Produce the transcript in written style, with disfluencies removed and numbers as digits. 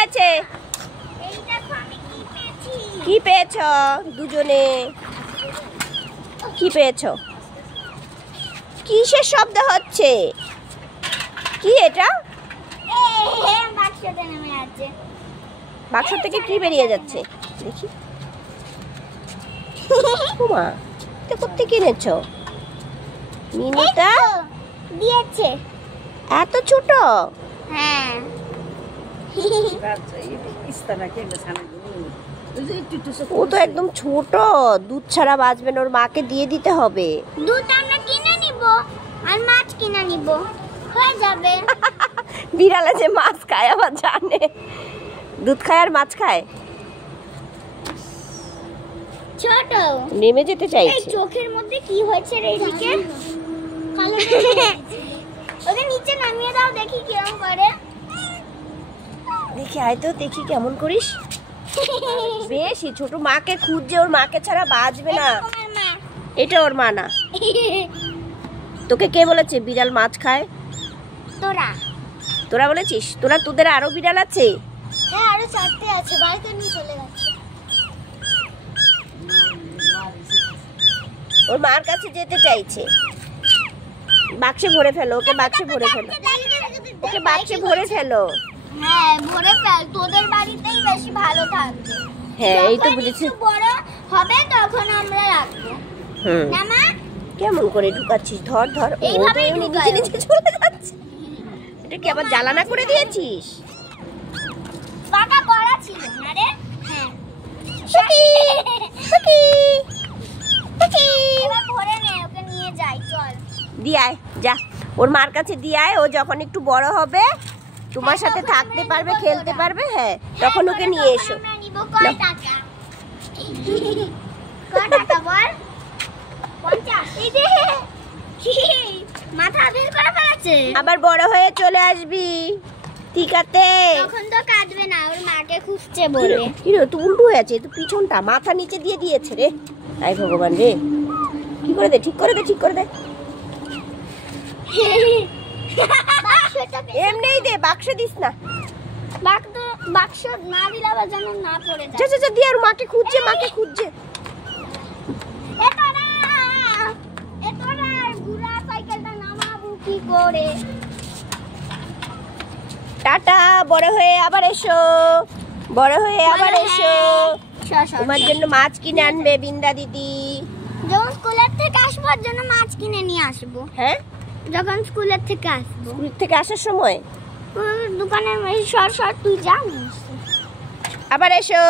হয়েছে? কি পেয়েছ দুজনে? কি পেয়েছ? কিসের শব্দ হচ্ছে? কি এটা? বাক্স থেকে কি বেরিয়ে যাচ্ছে দেখি। মা, এটা কোত্থেকে এনেছো? মিনুটা দিয়েছে। এত ছোট? হ্যাঁ। ও তো একদম ছোট, দুধ ছাড়া বাঁচবে না, ওর মাকে দিয়ে দিতে হবে। দুধ আমরা কিনে নিব আর মাছ কিনে নিব, হয়ে যাবে। বিড়ালে যে মাছ খায় আবার জানে, দুধ খায় আর মাছ খায়। ছোট নেমে যেতে চাইছে। এই চোখের মধ্যে কি হয়েছে রে এদিকে? কালো ওকে নিচে নামিয়ে দাও, দেখি কিরকম করে। দেখি আয় তো, দেখি কেমন করিস। বেশি ছোট, মাকে খুঁজছে, ওর মাকে ছাড়া বাঁচবে না। এটা ওর মা না। তোকে কে বলেছে বিড়াল মাছ খায়? তোরা বলেছিস? তোদের আরো বিড়াল আছে? হ্যাঁ, আরো 4টে আছে, বাড়িতে নিয়ে চলে গেছে। ওর মার কাছে যেতে চাইছে। বাক্সে ভরে ফেলো ওকে, বাক্সে ভরে ফেলো ওকে, বাক্সে ভরে ফেলো। হ্যাঁ, ভরে ফেল, তোদের বাড়িতেই বেশি ভালো থাকবে। হ্যাঁ, এই তো বুঝেছি। বড় হবে তখন আমরা রাখবো। না মা, কেমন করে ঢুকাচ্ছিস? ধর ধর, এইভাবে নিচে নিচে চলে যাচ্ছে। এটা কি আবার জ্বালানা করে দিয়েছিস? পাকা বড় ছিল না রে? হ্যাঁ। এবার ভরে নে, ওকে নিয়ে যাই, চল। দিয়ায় যা, ওর মার কাছে দিয়ায়, ও যখন একটু বড় হবে তোমার সাথে থাকতে পারবে, খেলতে পারবে। হ্যাঁ, তখন ওকে নিয়ে এসো। আমরা নিব কয় টাকা? কয় টাকা বল? 50। এই দে, মাথা বের করে ফেলেছে। আবার বড় হয়ে চলে আসবি, ঠিক আছে? তখন তো কাঁদবে না, ওর মাকে খুঁজছে বলে। কি রে, তো উল্টো হয়ে আছে, তো পিছনটা মাথা নিচে দিয়ে দিয়েছে রে। আই ভগবান রে, কি করে দে, ঠিক করে দে, ঠিক করে দে। এমনিই দে, বাক্সে দিস না। বাক্স না দিলে আবার যেন না পড়ে যায়। যা যা যা, দিয়ে আর মাকে খুঁজছে, মাকে খুঁজছে। ঘোড়া সাইকেলটা নামাবো কি করে? টাটা, বড় হয়ে আবার এসো, বড় হয়ে আবার এসো। তোমার জন্য মাছ কিনে আনবে বিন্দা দিদি। যখন স্কুলের থেকে আসবার জন্য মাছ কিনে নিয়ে আসবো। হ্যাঁ, যখন স্কুলের থেকে আসবো, স্কুল থেকে আসার সময় দোকানে সর তুই যা, আবার এসো।